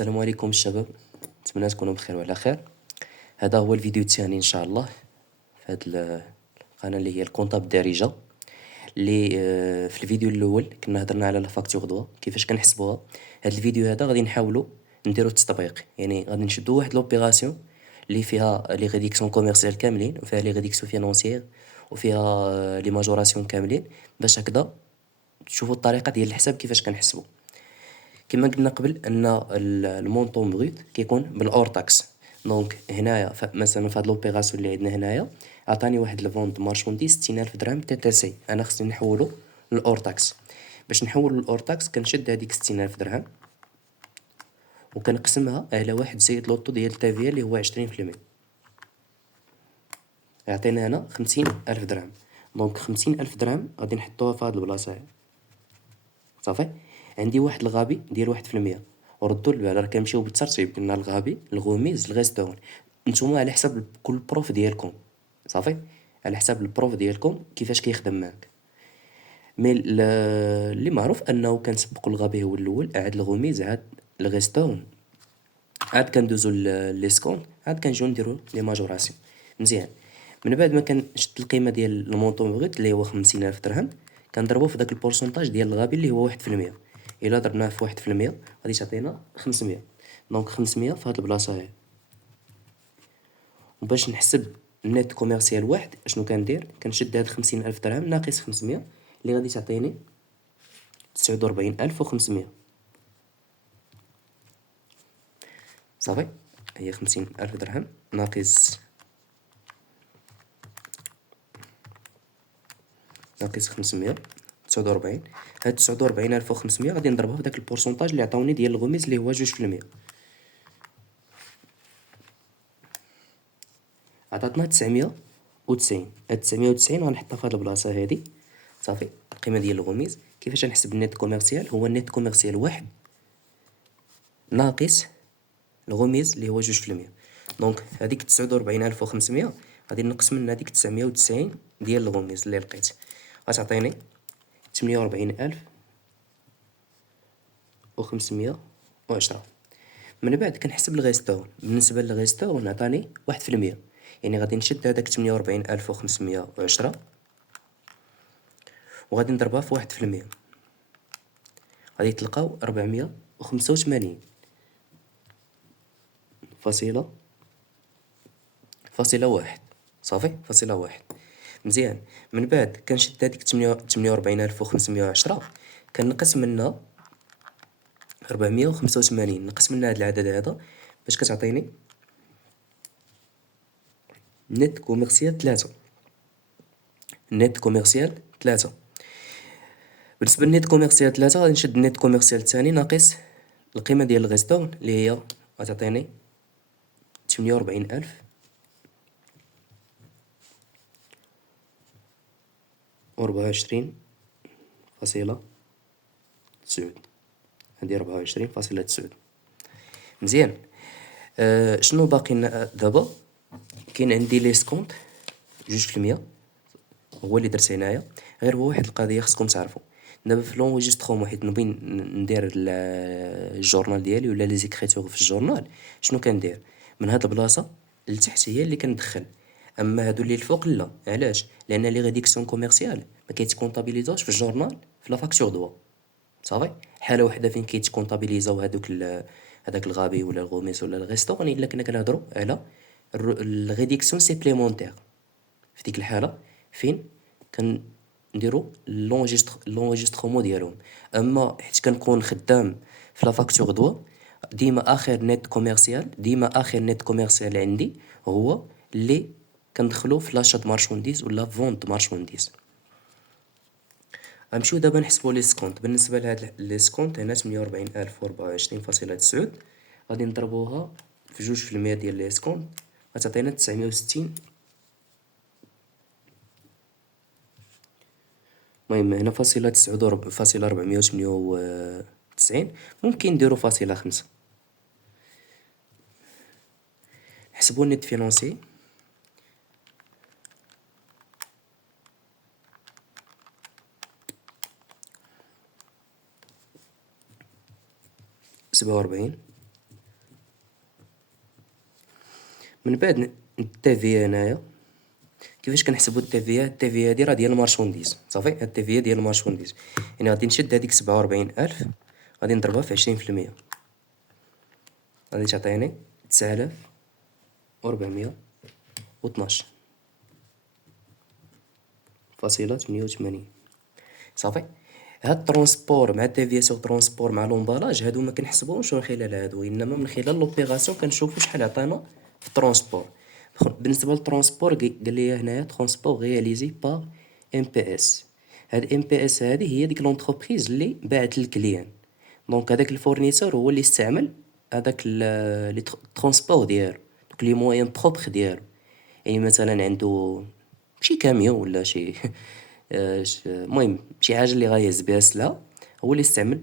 السلام عليكم الشباب، نتمنى تكونوا بخير وعلى خير. هذا هو الفيديو الثاني ان شاء الله في هذه القناه اللي هي الكونطاب الدارجه. اللي في الفيديو الاول كنا هضرنا على الفاكتور دوا كيفاش كنحسبوها. هذا الفيديو هذا غادي نحاولوا نديروا التطبيق، يعني غادي نشدوا واحد لوبيراسيون اللي فيها لي ريديكسيون كوميرسيال كاملين وفيها لي ريديكسيون فينونسيير وفيها لي ماجوراسيون كاملين، باش هكذا تشوفوا الطريقه ديال الحساب كيفاش كنحسبوا. كما قلنا قبل ان المونطون بروت كيكون بالاور تاكس. دونك هنايا مثلا في هاد لوبيراسيون اللي عندنا هنايا عطاني واحد الفونت مارشونديز 60000 درهم تي تي سي، انا خصني نحولو للاور تاكس. باش نحولو للاور تاكس كنشد هاديك 60000 درهم وكنقسمها على واحد زايد لوطو ديال تافيا اللي هو 20%، يعطينا هنا 50000 درهم. دونك 50000 درهم غادي نحطوها في هاد البلاصه صافي. عندي واحد الغابي ديال 1%، وردوا البال راه كنمشيو بالترتيب، قلنا الغابي الغوميز الغيستون. نتوما على حسب كل بروف ديالكم صافي، على حساب البروف ديالكم كيفاش كيخدم معاك. مي اللي معروف انه كنسبقوا الغابي هو الاول، عاد الغوميز، عاد الغيستون، عاد كندوزو ليسكونط، عاد كنجيو نديرو لي ماجوراسيون. مزيان، من بعد ما كنشد القيمه ديال المونطون بغيت اللي هو 50000 درهم كنضربو في داك البورسونتاج ديال الغابي اللي هو 1%. الا ضربناه في 1% غادي تعطينا 500. دونك 500 في هاد البلاصه هي. وباش نحسب النت كوميرسيال واحد اشنو كندير، كنشد هاد 50000 درهم ناقص 500 اللي غادي تعطيني 49500 صافي. هي 50000 درهم ناقص 500 49. هاد 49500 غادي نضربها في داك البورسونتاج اللي عطاوني ديال الغميز اللي هو 2%، عطاتنا 990. هاد 990 غنحطها في هاد البلاصه هادي صافي. القيمه ديال الغميز كيفاش نحسب النت كوميرسيال، هو النت كوميرسيال واحد ناقص الغميز اللي هو 2%. دونك هاديك 49500 غادي نقص من هاديك 990 ديال الغميز اللي لقيت، غتعطيني 48510. من بعد كنحسب الغيستون. بالنسبه للغيستون عطاني 1%، يعني غادي نشد هداك 48510 وغادي نضربها في 1%، غادي تلقاو 485 فاصلة واحد صافي، فاصلة واحد. مزيان، من بعد كنشد هاديك 48510 كنقص منها 485، نقص منها هاد العدد هذا باش كتعطيني نت كوميرسيال 3. نت كوميرسيال 3. بالنسبه للنت كوميرسيال 3 غادي نشد النت كوميرسيال الثاني ناقص القيمه ديال الغيستون اللي هي غتعطيني 48000 و24.9. هادي 24.9. مزيان. شنو باقي لنا دابا؟ كاين عندي لي سكونط 2% هو اللي درت هنايا. غير هو واحد القضيه خصكم تعرفوا دابا في لونجسترومون، حيت نبغي ندير الجورنال ديالي ولا لي زيكريتور في الجورنال. شنو كندير؟ من هاد البلاصه لتحت هي اللي كندخل، اما هادو اللي الفوق لا. علاش؟ لان لي ريديكسيون كوميرسيال ما كيتكونطابيليزاوش في الجورنال في لا فاكتور دوا صافي. حاله وحده فين كيتكونطابيليزاو هذاك الغابي ولا الغوميس ولا الغيستون الا كنا كنهضروا على الريديكسيون سيبليمونتير. في ديك الحاله فين كنديروا لونجسترومون ديالهم. اما حيت كنكون خدام في لا فاكتور دوا، ديما اخر نت كوميرسيال عندي هو اللي كندخلو في لاشات مارشونديز ولا فونت مارشونديز. غنمشيو دابا نحسبوا لي سكونط. بالنسبه لهاد لي سكونط هنا 48024.9 غادي نضربوها في 2% ديال لي سكونط غتعطينا 960. المهم هنا فاصلة 498. ممكن نديرو فاصلة 5. نحسبو النت فينونسي. سبعة وربعين من بعد التيفيا هنايا كيفاش كنحسبو التيفيا؟ التيفيا هادي راه ديال المارشونديز، صافي. هاد التيفيا ديال المارشونديز، يعني غادي نشد هاديك 47,000 غادي نضربها في 20%، غادي تعطيني 9412 فاصلة 88. صافي. هاد الترونسبور مع الديفياسيون ترونسبور مع لومبالاج هادو ما كنحسبوهمش من خلال هادو، انما من خلال لوبيراسيون كنشوفو شحال عطانا في الترونسبور. بالنسبه للترونسبور قال لي هنايا ترونسبور رياليزي با ام بي اس. هاد ام بي اس هادي هي ديك لونتربريز اللي باعت للكليان، دونك هذاك الفورنيسور هو اللي استعمل هذاك لي ترونسبور ديالو، دوك لي موين بروبر ديالو. يعني مثلا عنده شي كاميون ولا شي المهم شي حاجه اللي غيهز بها السلعه، هو اللي استعمل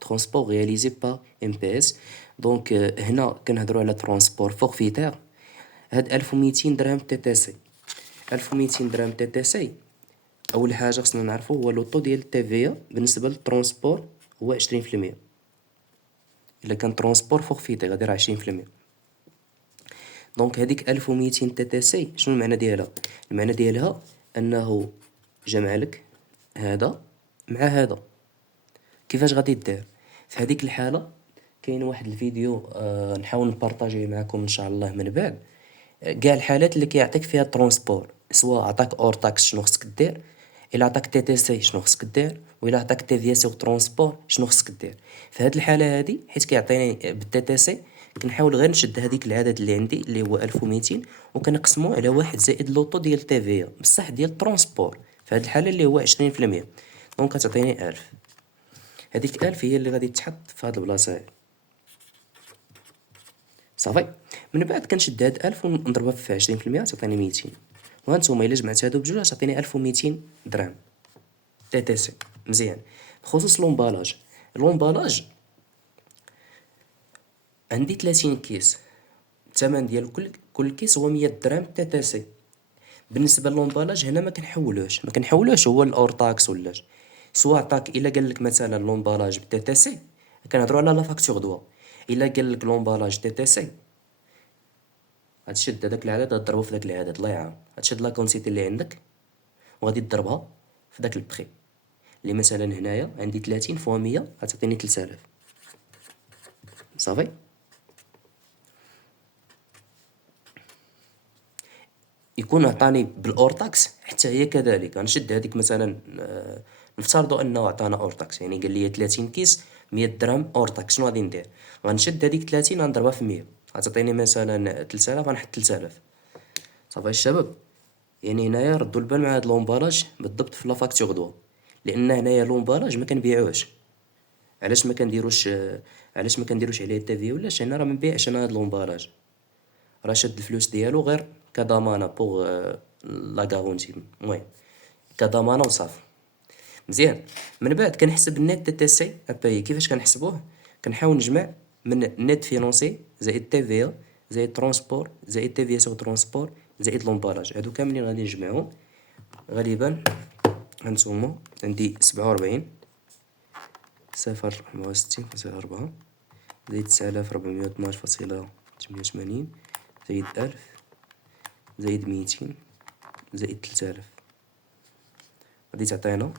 ترونسبور رياليزي با ام بي اس. دونك هنا كنهضروا على ترونسبور فورفيتير. هاد 1200 درهم تي تي سي، 1200 درهم تي تي سي، اول حاجه خصنا نعرفو هو لوطو ديال التيفيا بالنسبه للترونسبور هو 20%. الا كان ترونسبور فورفيتير غادي راه 20%. دونك هذيك 1200 تي تي سي شنو المعنى ديالها؟ المعنى ديالها انه جمع لك هذا مع هذا. كيفاش غادي دير في هذيك الحاله؟ كاين واحد الفيديو نحاول نبارطاجيه معكم ان شاء الله من بعد. كاع الحالات اللي كيعطيك فيها الترونسبور، سواء عطاك اور تاكس شنو خصك دير، الا عطاك تي تي سي شنو خصك دير، وإلا عطاك ديفياسيون ترونسبور شنو خصك دير. في هاد الحاله هادي حيت كيعطيني بالتي تي سي كنحاول غير نشد هذيك العدد اللي عندي اللي هو 1200 وكنقسمو على واحد زائد لوطو ديال تيفيا بصح ديال الترونسبور في هاد الحاله اللي هو 20%. دونك كتعطيني 1000. هذيك 1000 هي اللي غادي تحط في هاد البلاصه هادي، صافي. من بعد كنشد هاد 1000 ونضربها في 20% تعطيني 200. وهانتوما الا جمعت هادو بجوج تعطيني 1200 درهم تي تي سي. مزيان. بخصوص لومبالاج، لومبالاج عندي 30 كيس، الثمن ديال كل كيس هو 100 درهم تي تي سي. بالنسبه للومبالاج هنا ما كنحولوش هو الاور تاكس ولاش، سواء عطاك الا قال لك مثلا لومبالاج بتي تي سي كنهضروا على لا فاكتور دوا، الا قال لك لومبالاج تي تي سي غتشد هذاك العدد غتضربو في داك العدد، الله يعاون. غتشد لا كونسيتي اللي عندك وغادي تضربها في داك البخي اللي مثلا هنايا عندي 30 فوا 100 غتعطيني 3000، صافي. يكون عطاني بالاور تاكس حتى هي كذلك غنشد هذيك مثلا نفترضوا انه عطانا اور تاكس، يعني قال لي 30 كيس 100 درهم اور تاكس. شنو غادي ندير؟ غنشد هذيك 30 غنضربها في 100 غتعطيني مثلا 3000، غنحط 3000. صافي الشباب. يعني هنايا ردوا البال مع هاد لومبالاج بالضبط في لا فاكتور دوا، لان هنايا لومبالاج ما كنبيعوش. علاش ما كنديروش عليه التافي ولاش؟ هنا راه ما نبيعش انا هاد لومبالاج، راه شاد الفلوس ديالو غير كضمانه بوغ لا غارونتي، المهم كضمانه وصافي. مزيان. من بعد كنحسب النيت تي سي اباي. كيفاش كنحسبوه؟ كنحاول نجمع من نيت فينونسي زائد تي في زائد ترونسبور زائد تي في سو ترونسبور زائد لومبالاج، هادو كاملين غادي نجمعهم. غالبا هانتوما عندي 47 064.4 زائد 9412.88 زائد 1000 زائد 200 زائد 3000 غادي تعطينا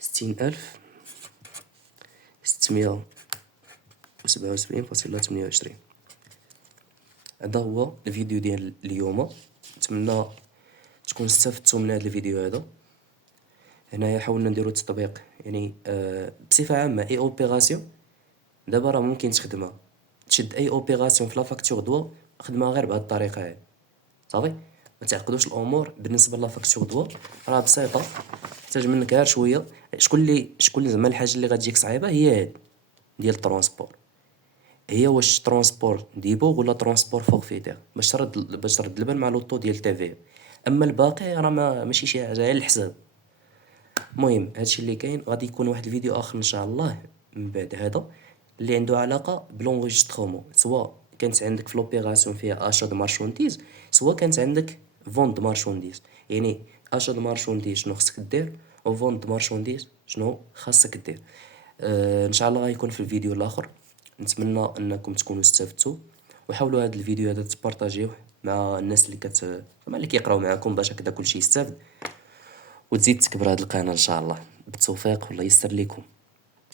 60677.28. هذا هو الفيديو ديال اليوم، نتمنى تكون استفدتوا من هذا الفيديو هذا. هنايا حاولنا نديرو تطبيق يعني بصفه عامه اي اوبيراسيون دابا راه ممكن تخدمها، تشد اي اوبيراسيون في لا فاكتور دوا خدمها غير بهذه الطريقه هذه، صافي. ما تعقدوش الامور. بالنسبه لا فاكتور دوا راه بسيطه، تحتاج منك غير شويه. شكون زعما الحاجه اللي غتجيك صعيبه هي هاد ديال الترونسبور، هي واش ترونسبور ديبو ولا ترونسبور فورفيتير، باش ترد البال مع لوطو ديال تافي. اما الباقي راه ماشي شي حاجه غير الحساب. المهم هادشي اللي كاين. غادي يكون واحد الفيديو اخر ان شاء الله من بعد هذا اللي عنده علاقه بلونغيسترومون، سواء كانت عندك في لوبيراسيون فيها اشا دو مارشونديز سواء كانت عندك فون دو مارشونديز. يعني اشا دو مارشونديز شنو خصك دير و فون دو مارشونديز شنو خاصك دير. ان شاء الله غيكون في الفيديو الاخر. نتمنى انكم تكونوا استفدتوا. وحاولوا هذا الفيديو هذا تبارطاجيوه مع الناس اللي كيقراو معاكم باش هكذا كلشي يستافد، وتزيد تكبر هذه القناه ان شاء الله. بالتوفيق والله يسر لكم.